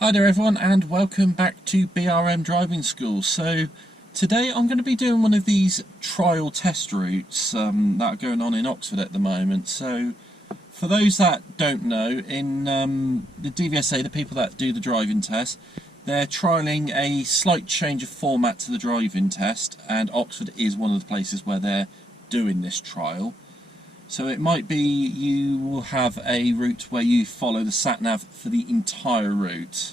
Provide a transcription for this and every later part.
Hi there everyone, and welcome back to BRM Driving School. So today I'm going to be doing one of these trial test routes that are going on in Oxford at the moment. So for those that don't know, in the DVSA, the people that do the driving test, they're trialling a slight change of format to the driving test, and Oxford is one of the places where they're doing this trial. So it might be you will have a route where you follow the sat-nav for the entire route.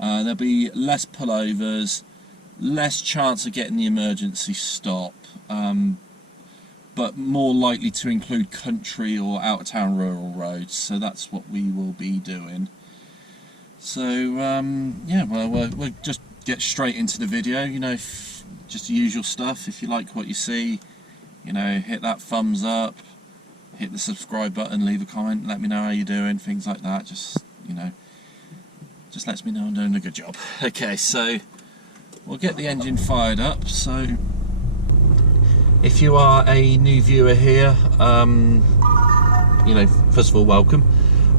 There'll be less pullovers, less chance of getting the emergency stop, but more likely to include country or out-of-town rural roads. So that's what we will be doing. So yeah, well, we'll just get straight into the video. You know, just the usual stuff. If you like what you see, you know, hit that thumbs up. Hit the subscribe button, leave a comment, let me know how you're doing, things like that. Just, you know, just lets me know I'm doing a good job. Okay, so we'll get the engine fired up. So if you are a new viewer here, you know, first of all, welcome.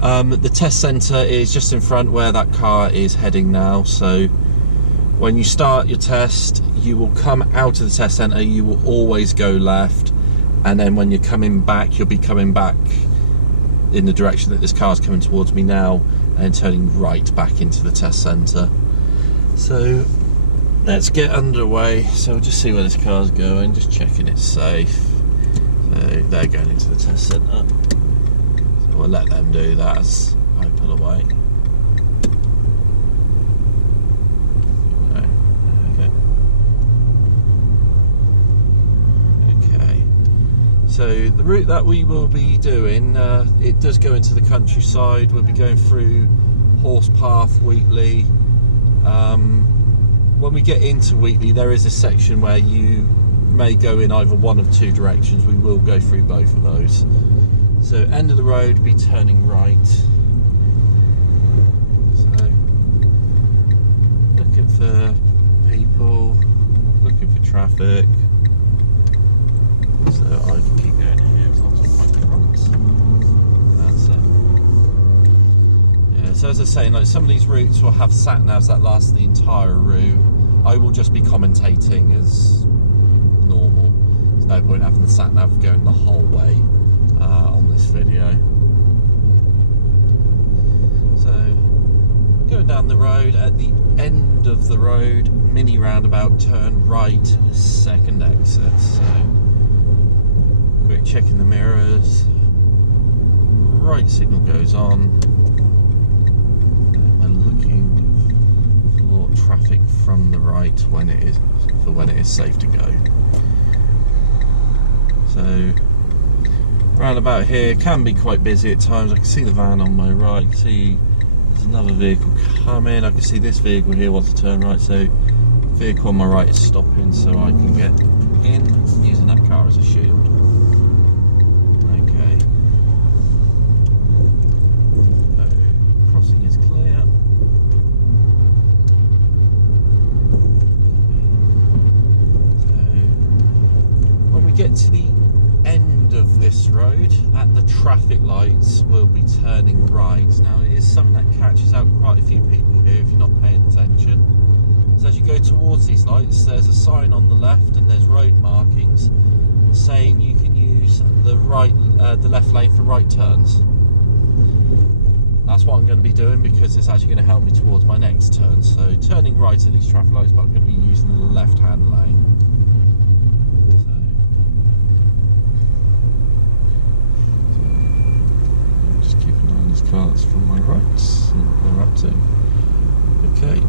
The test centre is just in front where that car is heading now. So when you start your test, you will come out of the test centre, you will always go left. And then when you're coming back, you'll be coming back in the direction that this car's coming towards me now and turning right back into the test centre. So let's get underway. So we'll just see where this car's going, just checking it's safe. So they're going into the test centre. So we'll let them do that as I pull away. So the route that we will be doing, it does go into the countryside. We'll be going through Horsepath, Wheatley. When we get into Wheatley, there is a section where you may go in either one of two directions. We will go through both of those. So end of the road, be turning right. So looking for people, looking for traffic. So I can keep going here as long as I'm quite front. That's it. Yeah, so as I say, like, some of these routes will have sat-navs that last the entire route. I will just be commentating as normal. There's no point having the sat-nav going the whole way on this video. So, going down the road, at the end of the road, mini roundabout, turn right, second exit. So quick check in the mirrors, right signal goes on, and looking for traffic from the right when it is safe to go. So roundabout here can be quite busy at times. I can see the van on my right, I can see there's another vehicle coming, I can see this vehicle here wants to turn right, so vehicle on my right is stopping so I can get in using that car as a shield. Is clear. So when we get to the end of this road, at the traffic lights, we'll be turning right. Now it is something that catches out quite a few people here if you're not paying attention. So as you go towards these lights, there's a sign on the left and there's road markings saying you can use the left lane for right turns. That's what I'm going to be doing because it's actually going to help me towards my next turn. So turning right at these traffic lights, but I'm going to be using the left-hand lane. So just keep an eye on these cars from my right, see what they're up to. Okay.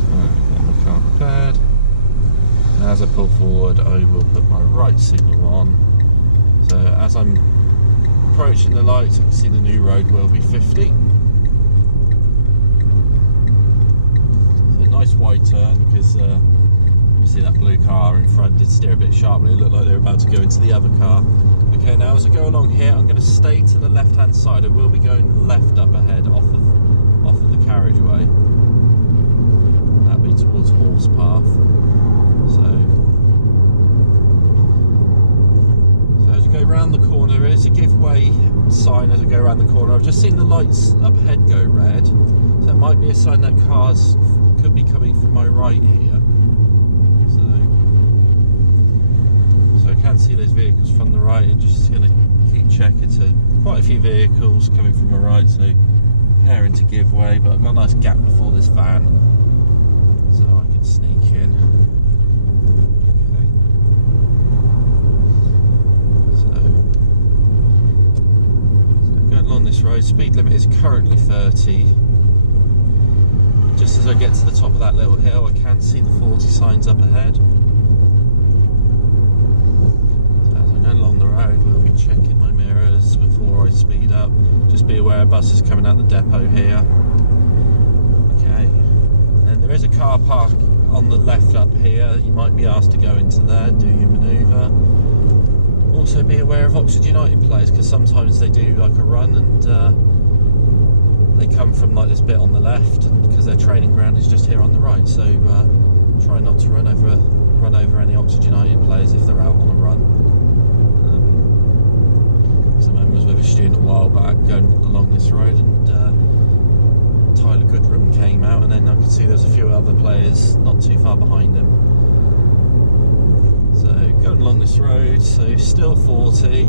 So get my car prepared. And as I pull forward, I will put my right signal on. So as I'm approaching the lights, I can see the new road will be 50. So a nice wide turn because you see that blue car in front did steer a bit sharply. It looked like they were about to go into the other car. Okay, now as I go along here, I'm going to stay to the left hand side. I will be going left up ahead off of the carriageway. That'll be towards Horsepath. So as you go round the corner. There is a give way sign as I go around the corner. I've just seen the lights up ahead go red, so it might be a sign that cars could be coming from my right here. So I can see those vehicles from the right, and just going to keep checking. So quite a few vehicles coming from my right, so preparing to give way, but I've got a nice gap before this van, so I can sneak in. On this road, speed limit is currently 30. Just as I get to the top of that little hill, I can see the 40 signs up ahead. So as I go along the road, we'll be checking my mirrors before I speed up. Just be aware of buses coming out the depot here. Okay, and there is a car park on the left up here. You might be asked to go into there, do your manoeuvre. Also be aware of Oxford United players, because sometimes they do like a run and they come from like this bit on the left, and because their training ground is just here on the right. So try not to run over any Oxford United players if they're out on a run. So I was with a student a while back going along this road, and Tyler Goodrum came out, and then I could see there's a few other players not too far behind him. So going along this road, so still 40,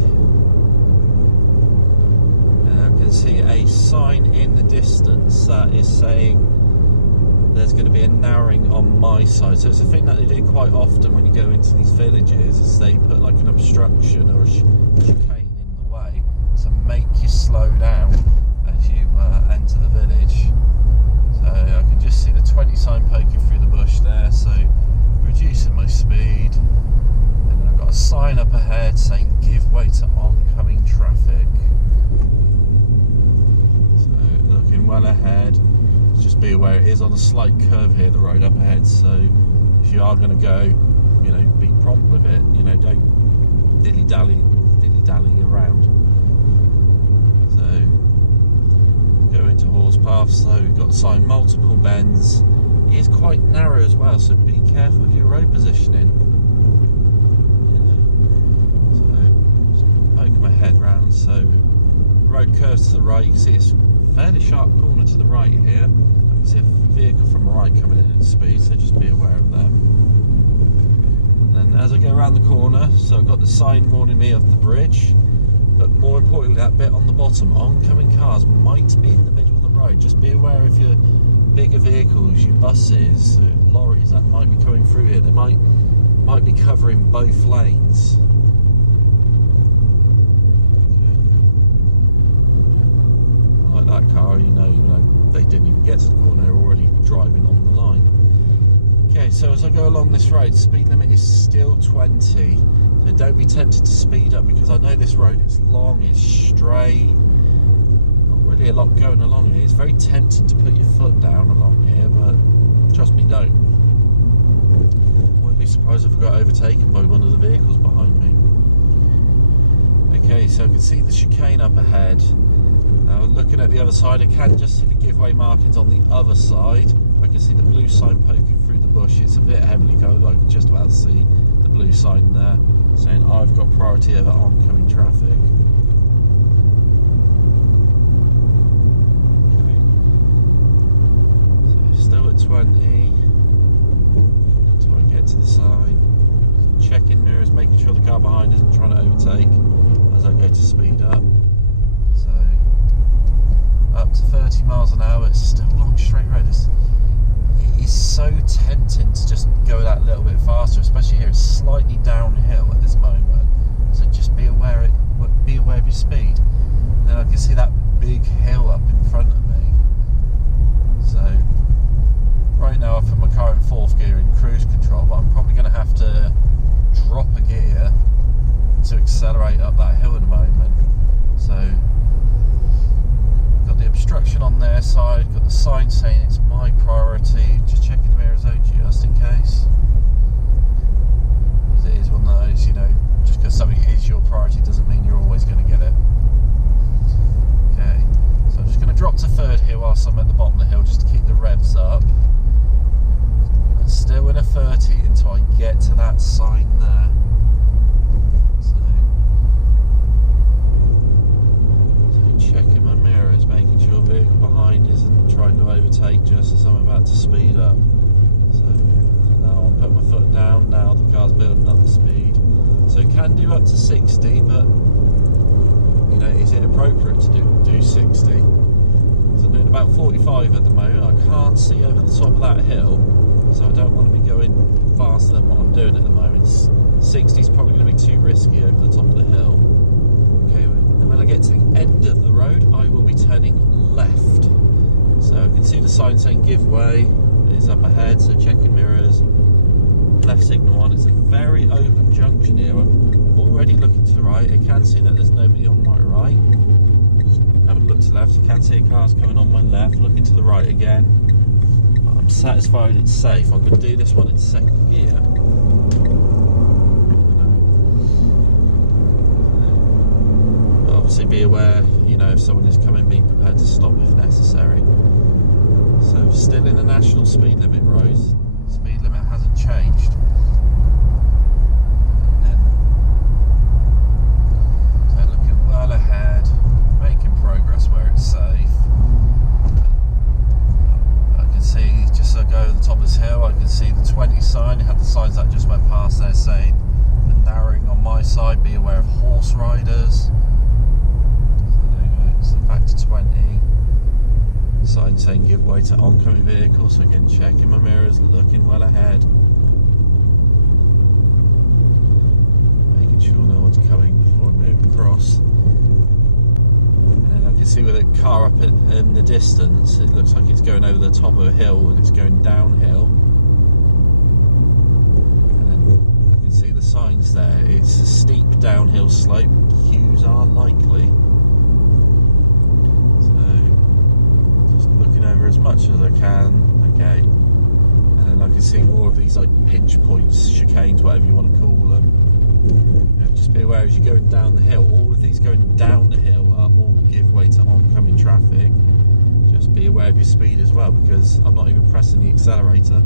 and I can see a sign in the distance that is saying there's going to be a narrowing on my side. So it's a thing that they do quite often when you go into these villages, is they put like an obstruction or a chicane in the way to make you slow down as you enter the village. So I can just see the 20 sign poking through the bush there, so reducing my speed. Got a sign up ahead saying give way to oncoming traffic. So looking well ahead, just be aware it is on a slight curve here, the road up ahead, so if you are going to go, you know, be prompt with it, you know, don't dilly-dally around. So go into horse path, so we've got the sign multiple bends. It is quite narrow as well, so be careful with your road positioning. My head round, so the road curves to the right. You can see it's a fairly sharp corner to the right here. I can see a vehicle from the right coming in at speed, so just be aware of that. And as I go around the corner, so I've got the sign warning me of the bridge, but more importantly that bit on the bottom, oncoming cars might be in the middle of the road. Just be aware of your bigger vehicles, your buses, lorries that might be coming through here. They might be covering both lanes. That car, you know, they didn't even get to the corner, they're already driving on the line. Okay, so as I go along this road, speed limit is still 20, so don't be tempted to speed up, because I know this road is long, it's straight, not really a lot going along here. It's very tempting to put your foot down along here, but trust me, don't. I wouldn't be surprised if I got overtaken by one of the vehicles behind me. Okay, so I can see the chicane up ahead. Now looking at the other side, I can just see the giveaway markings on the other side. I can see the blue sign poking through the bush. It's a bit heavily covered, I can just about see the blue sign there saying I've got priority over oncoming traffic. Okay. So still at 20 until I get to the sign. Checking mirrors, making sure the car behind isn't trying to overtake as I go to speed up. So up to 30 miles an hour, it's still a long straight road. It is so tempting to just go that little bit faster, especially here. It's slightly downhill at this moment, so just be aware of your speed. And then I can see that big hill up in front of me. So right now I've put my car in 4th gear in cruise control, but I'm probably going to have to drop a gear to accelerate up that hill in a moment. So got the obstruction on their side, got the sign saying it's my priority, just checking the mirrors out just in case. Because it is one of those, you know, just because something is your priority doesn't mean you're always going to get it. Okay, so I'm just going to drop to 3rd here whilst I'm at the bottom of the hill just to keep the revs up. And still in a 30 until I get to that sign there. So the speed. So it can do up to 60, but you know, is it appropriate to do 60? So I'm doing about 45 at the moment. I can't see over the top of that hill, so I don't want to be going faster than what I'm doing at the moment. 60 is probably going to be too risky over the top of the hill. Okay, and when I get to the end of the road, I will be turning left. So I can see the sign saying give way. It is up ahead, so checking mirrors. Left signal on. It's a very open junction here. I'm already looking to the right. I can see that there's nobody on my right. Having a look to the left, you can see cars coming on my left. Looking to the right again. But I'm satisfied it's safe. I'm going to do this one in second gear. But obviously be aware, you know, if someone is coming, be prepared to stop if necessary. So still in the national speed limit road. Speed limit hasn't changed. And then, so looking well ahead, making progress where it's safe. I can see, just as I go to the top of this hill, I can see the 20 sign. It had the signs that just went past there saying the narrowing on my side, be aware of horse riders. So there you go, so back to 20. Sign saying give way to oncoming vehicles, so again checking my mirrors, looking well ahead, making sure no one's coming before I move across. And then I can see with a car up in the distance, it looks like it's going over the top of a hill and it's going downhill. And then I can see the signs there, it's a steep downhill slope, queues are likely. Looking over as much as I can, okay, and then I can see more of these like pinch points, chicanes, whatever you want to call them. You know, just be aware as you're going down the hill, all of these going down the hill are all give way to oncoming traffic. Just be aware of your speed as well, because I'm not even pressing the accelerator,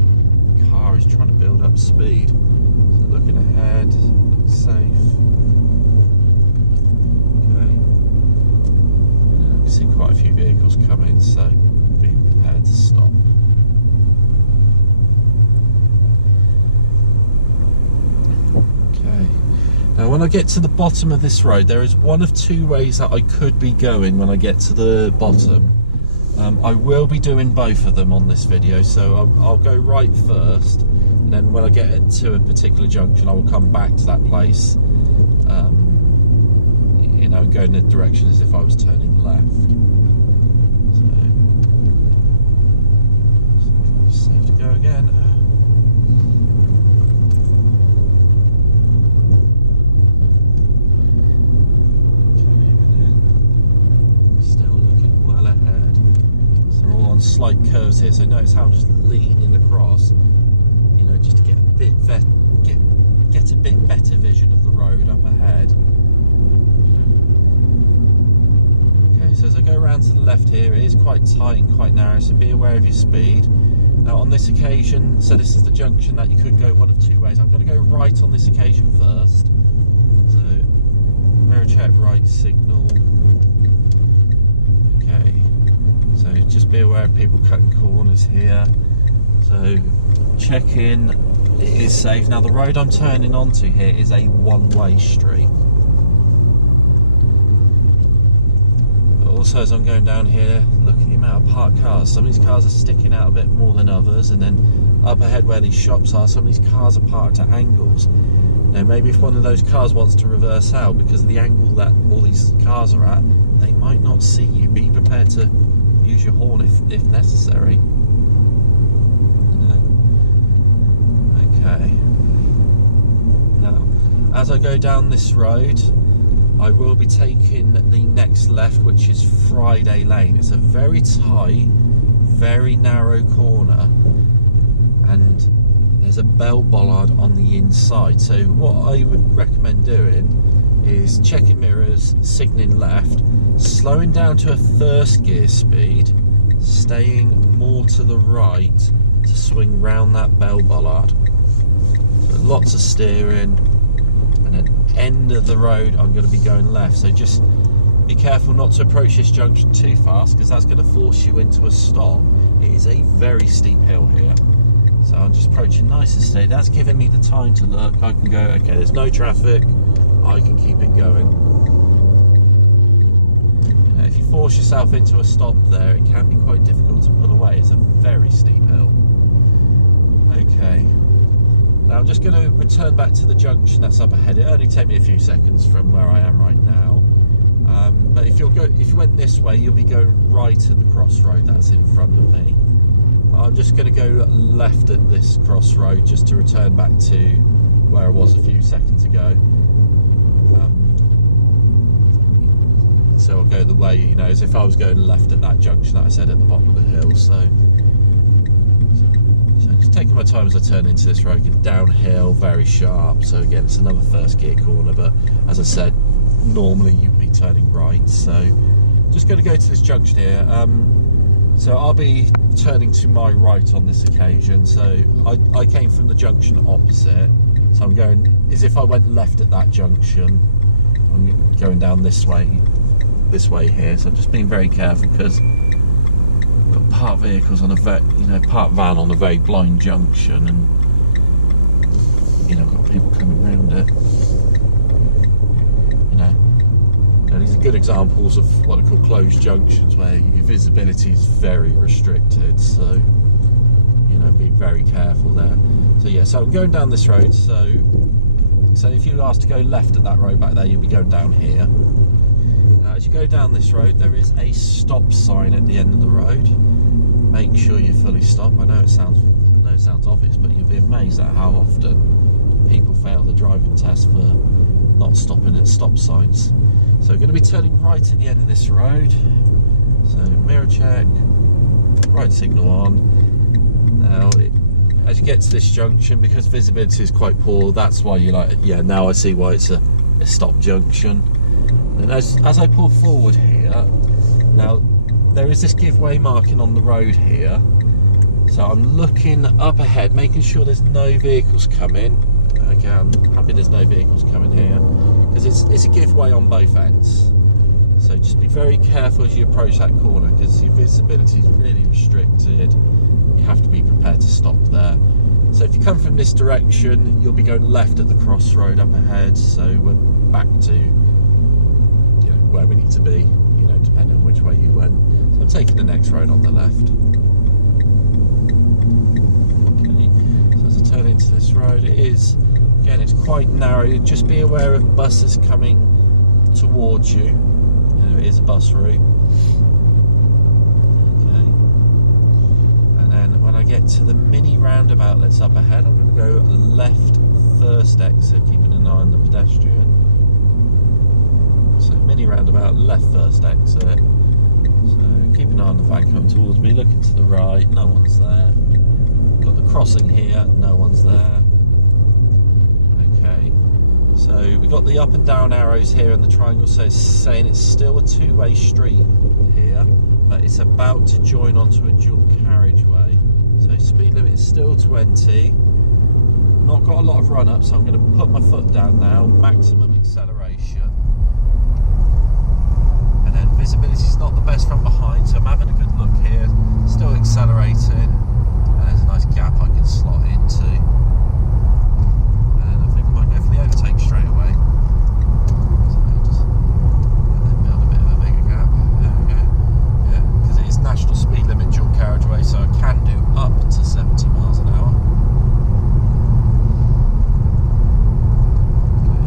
the car is trying to build up speed. So looking ahead, looks safe. Okay, and I can see quite a few vehicles coming, so being prepared to stop. Okay, now when I get to the bottom of this road, there is one of two ways that I could be going when I get to the bottom. I will be doing both of them on this video, so I'll go right first, and then when I get to a particular junction I will come back to that place, you know, go in the direction as if I was turning left. Safe to go again. Okay, and then still looking well ahead. So they're all on slight curves here, so notice how I'm just leaning across, you know, just to get a bit get a bit better vision of the road up ahead. Okay, so as I go around to the left here, it is quite tight and quite narrow, so be aware of your speed. Now on this occasion, so this is the junction that you could go one of two ways. I'm going to go right on this occasion first. So mirror check, right signal. Okay, so just be aware of people cutting corners here. So check in, it is safe. Now the road I'm turning onto here is a one-way street. Also, as I'm going down here, look at the amount of parked cars. Some of these cars are sticking out a bit more than others, and then up ahead where these shops are, some of these cars are parked at angles. Now maybe if one of those cars wants to reverse out because of the angle that all these cars are at, they might not see you. Be prepared to use your horn if necessary. Okay. Now, as I go down this road, I will be taking the next left, which is Friday Lane. It's a very tight, very narrow corner, and there's a bell bollard on the inside. So what I would recommend doing is checking mirrors, signalling left, slowing down to a first gear speed, staying more to the right to swing round that bell bollard. So lots of steering, and then end of the road I'm going to be going left, so just be careful not to approach this junction too fast, because that's going to force you into a stop. It is a very steep hill here, So I'm just approaching nice and steady. That's giving me the time to look. I can go, okay, there's no traffic, I can keep it going. Now, if you force yourself into a stop there, it can be quite difficult to pull away. It's a very steep hill. Okay. Now I'm just going to return back to the junction that's up ahead. It only take me a few seconds from where I am right now. But if you went this way, you'll be going right at the crossroad that's in front of me. I'm just going to go left at this crossroad just to return back to where I was a few seconds ago. So I'll go the way, you know, as if I was going left at that junction that I said at the bottom of the hill. So just taking my time as I turn into this road, getting downhill, very sharp. So again, it's another first gear corner, but as I said, normally you'd be turning right. So just going to go to this junction here. So I'll be turning to my right on this occasion. So I came from the junction opposite. So I'm going, as if I went left at that junction, I'm going down this way here. So I'm just being very careful because I've got parked vehicles on a parked van on a very blind junction, and I've got people coming around it. These are good examples of what I call closed junctions, where your visibility is very restricted. So, being very careful there. So yeah, so I'm going down this road. So if you asked to go left at that road back there, you'll be going down here. As you go down this road, there is a stop sign at the end of the road. Make sure you fully stop. I know it sounds obvious, but you'll be amazed at how often people fail the driving test for not stopping at stop signs. So we're going to be turning right at the end of this road. So mirror check, right signal on. Now, as you get to this junction, because visibility is quite poor, that's why you're like, yeah, now I see why it's a stop junction. And as I pull forward here, now there is this give way marking on the road here. So I'm looking up ahead, making sure there's no vehicles coming. Okay, I'm happy there's no vehicles coming here, because it's a give way on both ends. So just be very careful as you approach that corner, because your visibility is really restricted. You have to be prepared to stop there. So if you come from this direction, you'll be going left at the crossroad up ahead. So we're back to where we need to be, depending on which way you went. So I'm taking the next road on the left. Okay. So as I turn into this road, again, it's quite narrow. Just be aware of buses coming towards you. It is a bus route. Okay. And then when I get to the mini roundabout that's up ahead, I'm going to go left first exit, keeping an eye on the pedestrian. So mini roundabout, left first exit. So keep an eye on the van coming towards me, looking to the right, no one's there. Got the crossing here, no one's there. Okay, so we've got the up and down arrows here and the triangle, so it's saying it's still a two-way street here, but it's about to join onto a dual carriageway. So speed limit is still 20. Not got a lot of run up, so I'm going to put my foot down now, maximum acceleration. And then visibility is not the best from behind, so I'm having a good look here, still accelerating. And there's a nice gap I can slot into. And I think I might go for the overtake straight away. So just then build a bit of a bigger gap. There we go. Yeah, because it is national speed limit dual carriageway, so I can do up to 70 miles an hour. Okay.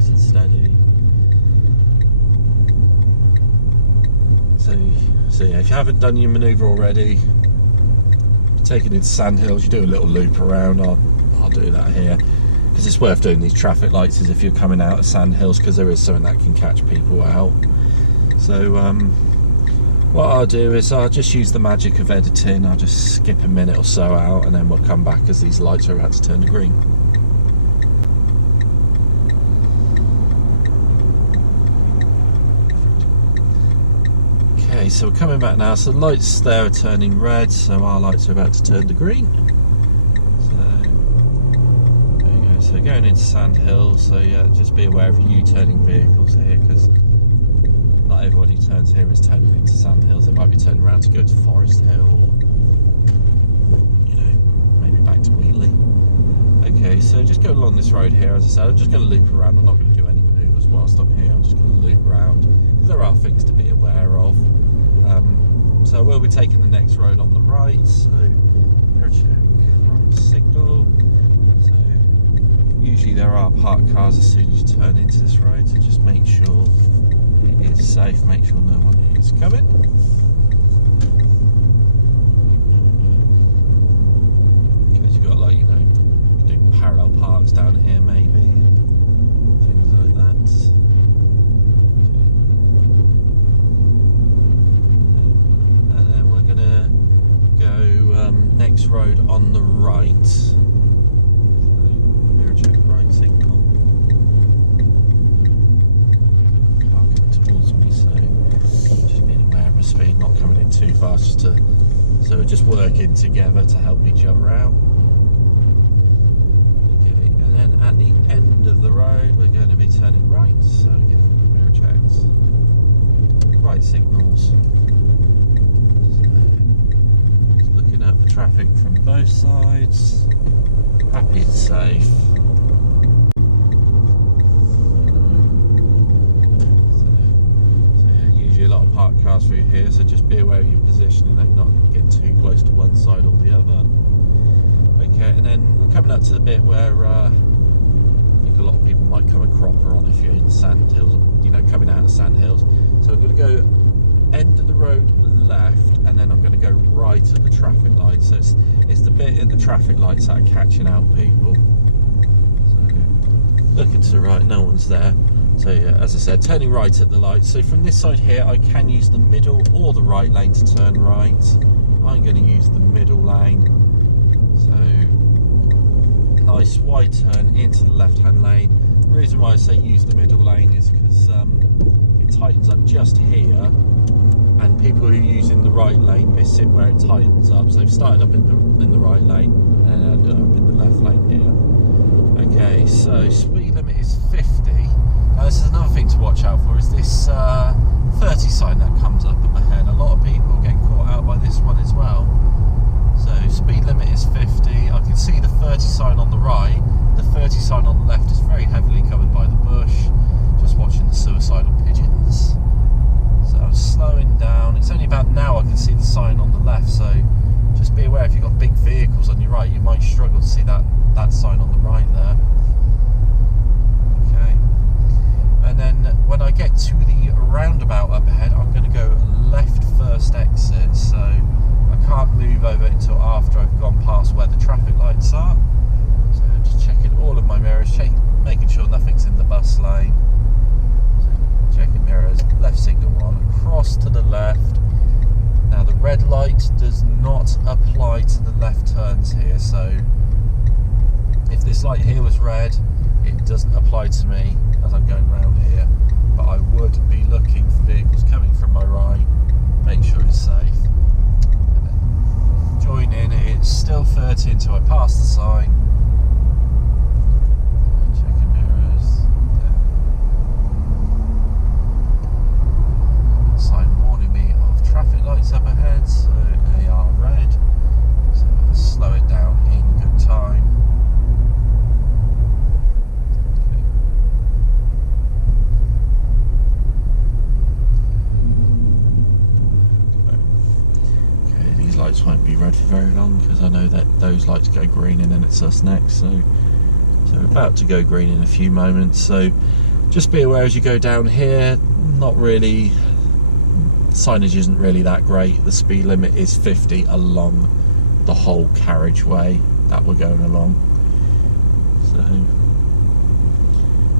nice and steady. So yeah, if you haven't done your manoeuvre already, take it into Sandhills, you do a little loop around. I'll do that here because it's worth doing these traffic lights is if you're coming out of Sandhills, because there is something that can catch people out. So what I'll do is I'll just use the magic of editing. I'll just skip a minute or so out and then we'll come back as these lights are about to turn to green. Okay, so we're coming back now. So the lights there are turning red, so our lights are about to turn to green. So there you go. So going into Sandhills, so yeah, just be aware of U-turning vehicles here, because not everyone who turns here is turning into Sandhills. They might be turning around to go to Forest Hill, or you know, maybe back to Wheatley. Okay, so just go along this road here. As I said, I'm just going to loop around. I'm not going to do any manoeuvres whilst I'm here. I'm just going to loop around because there are things to be aware of. So we'll be taking the next road on the right. So mirror check, right signal. So usually there are parked cars as soon as you turn into this road. So just make sure it is safe. Make sure no one is coming. Because you've got, like, you know, do parallel parks down here maybe, things like that. Next road on the right. So, mirror check, right signal. Parking towards me, so just being aware of my speed, not coming in too fast, so we're just working together to help each other out. Okay, and then at the end of the road we're going to be turning right, so again, mirror checks, right signals. At the traffic from both sides, happy it's safe. So yeah, usually a lot of parked cars through here, so just be aware of your positioning and not get too close to one side or the other. Okay, and then we're coming up to the bit where I think a lot of people might come a cropper on if you're in Sandhills, you know, coming out of Sandhills. So I'm going to go end of the road left, and then I'm going to go right at the traffic lights. So it's the bit in the traffic lights that are catching out people. So looking to the right, no one's there. So yeah, as I said, turning right at the lights. So from this side here, I can use the middle or the right lane to turn right. I'm going to use the middle lane. So nice wide turn into the left-hand lane. The reason why I say use the middle lane is because it tightens up just here, and people who are using the right lane miss it where it tightens up. So they've started up in the right lane and ended up in the left lane here. Okay, so speed limit is 50. Now this is another thing to watch out for, is this 30 sign that comes up ahead. A lot of people get caught out by this one as well. So speed limit is 50. I can see the 30 sign on the right. The 30 sign on the left is very heavily covered by the bush. Just watching the suicidal pigeons. So I'm slowing down. It's only about now I can see the sign on the left, so just be aware if you've got big vehicles on your right, you might struggle to see that sign on the right there. Okay. And then when I get to the roundabout up ahead, I'm going to go left first exit, so I can't move over until after I've gone past where the traffic lights are. So I'm just checking all of my mirrors, making sure nothing's in the bus lane. Checking mirrors, left signal on, across to the left. Now the red light does not apply to the left turns here, so if this light here was red, it doesn't apply to me as I'm going round here, but I would be looking for vehicles coming from my right, make sure it's safe. Join in, it's still 30 until I pass the sign. Checking mirrors. Sign warning me of traffic lights up ahead, so they are red, so I'll slow it down in good time. Okay, these lights won't be red for very long because I know that those lights go green and then it's us next, so we're about to go green in a few moments. So Just be aware as you go down here, not really, signage isn't really that great. The speed limit is 50 along the whole carriageway that we're going along. So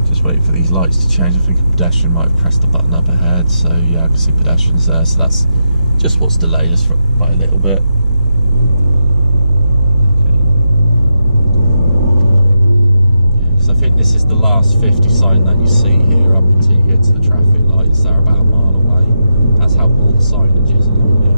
just waiting for these lights to change. I think a pedestrian might have pressed the button up ahead, so yeah, I can see pedestrians there, so that's just what's delayed us by a little bit. I think this is the last 50 sign that you see here up until you get to the traffic lights. They're about a mile away. That's how all the signage is along here.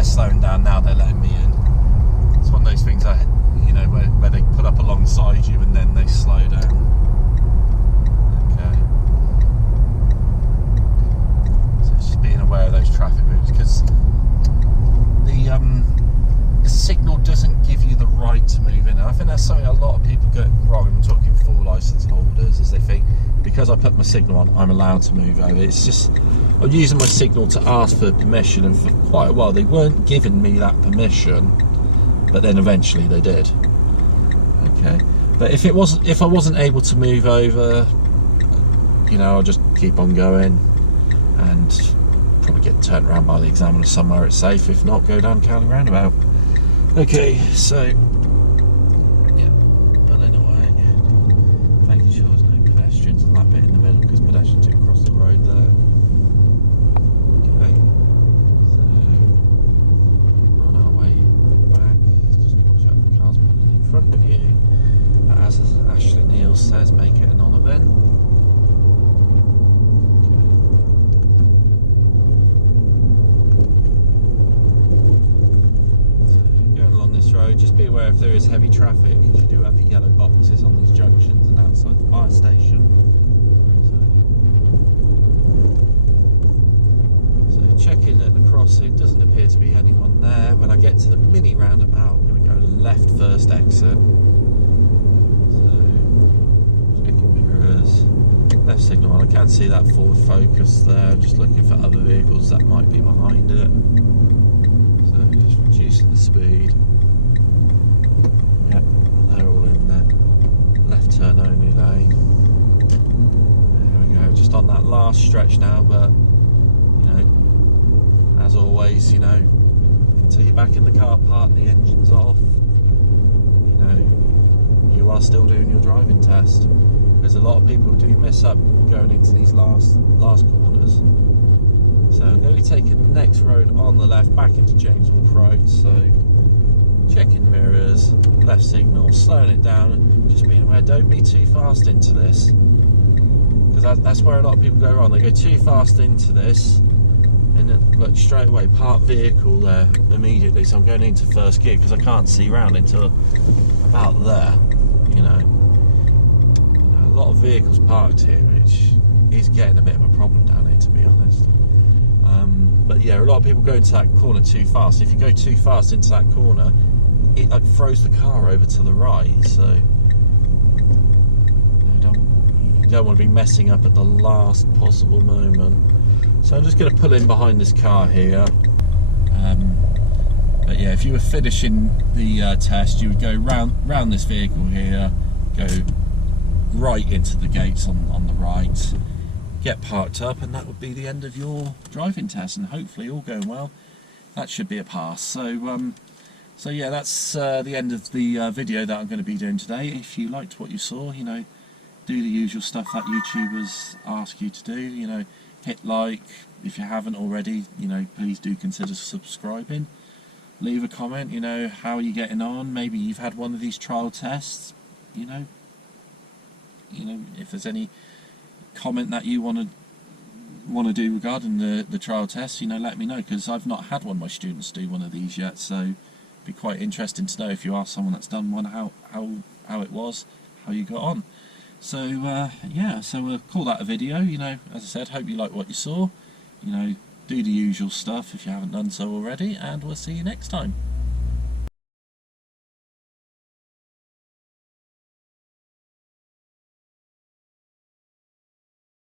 Slowing down now, they're letting me in. It's one of those things where they pull up alongside you and then they slow down. Okay. So it's just being aware of those traffic moves, because the signal doesn't give you the right to move in. And I think that's something a lot of people get wrong. I'm talking full licence holders, as they think because I put my signal on, I'm allowed to move over. It's just, I'm using my signal to ask for permission, and for quite a while they weren't giving me that permission, but then eventually they did. Okay, but if I wasn't able to move over, I'll just keep on going and probably get turned around by the examiner somewhere it's safe. If not, go down Cowley roundabout. Okay, so yeah, pulling away, making sure there's no pedestrians on that bit in the middle, because pedestrians do cross the road there. Okay, so on our way back, just watch out for cars pulling in front of you. As Ashley Neal says, make it a non-event. Road, just be aware if there is heavy traffic, because you do have the yellow boxes on these junctions and outside the fire station. So checking at the crossing, doesn't appear to be anyone there. When I get to the mini roundabout, I'm going to go left first exit. So checking mirrors, left signal on. I can see that Ford Focus there, just looking for other vehicles that might be behind it. So just reducing the speed. Yep, they're all in there. Left turn only lane. There we go, just on that last stretch now, but as always, until you're back in the car park, the engine's off, you are still doing your driving test. There's a lot of people who do mess up going into these last corners. So I'm going to be taking the next road on the left back into James Wolfe Road, so checking mirrors, left signal, slowing it down, just being aware, don't be too fast into this, because that's where a lot of people go wrong. They go too fast into this, and then look, straight away, park vehicle there immediately, so I'm going into first gear because I can't see round until about there, a lot of vehicles parked here, which is getting a bit of a problem down here, to be honest. But yeah, a lot of people go into that corner too fast. If you go too fast into that corner, it throws the car over to the right, so you don't want to be messing up at the last possible moment. So I'm just going to pull in behind this car here. But yeah, if you were finishing the test, you would go round this vehicle here, go right into the gates on the right, get parked up, and that would be the end of your driving test, and hopefully all going well, that should be a pass. So yeah, that's the end of the video that I'm going to be doing today. If you liked what you saw, you know, do the usual stuff that YouTubers ask you to do, you know, hit like. If you haven't already, you know, please do consider subscribing. Leave a comment, you know, how are you getting on? Maybe you've had one of these trial tests, you know, if there's any comment that you want to do regarding the trial test, you know, let me know, because I've not had one of my students do one of these yet, so it'd be quite interesting to know if you are someone that's done one, how it was, how you got on. So yeah, so we'll call that a video. You know, as I said, hope you like what you saw. You know, do the usual stuff if you haven't done so already, and we'll see you next time.